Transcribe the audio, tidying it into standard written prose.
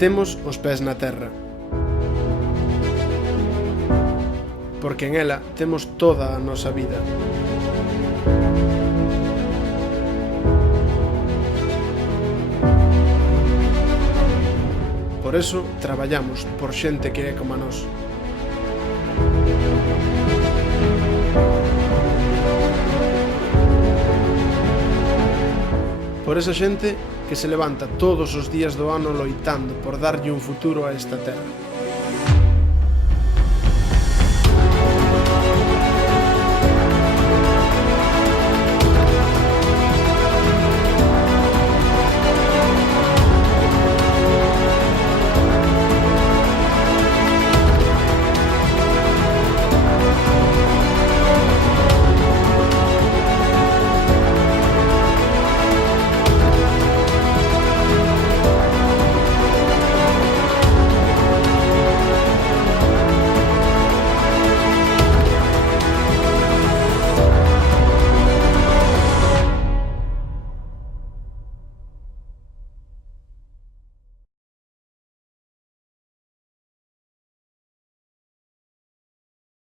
temos os pés na terra. Porque en ela temos toda a nosa vida. Por eso, traballamos por xente que é como a nós. Por esa xente que se levanta todos os días do ano loitando por darlle un futuro a esta terra.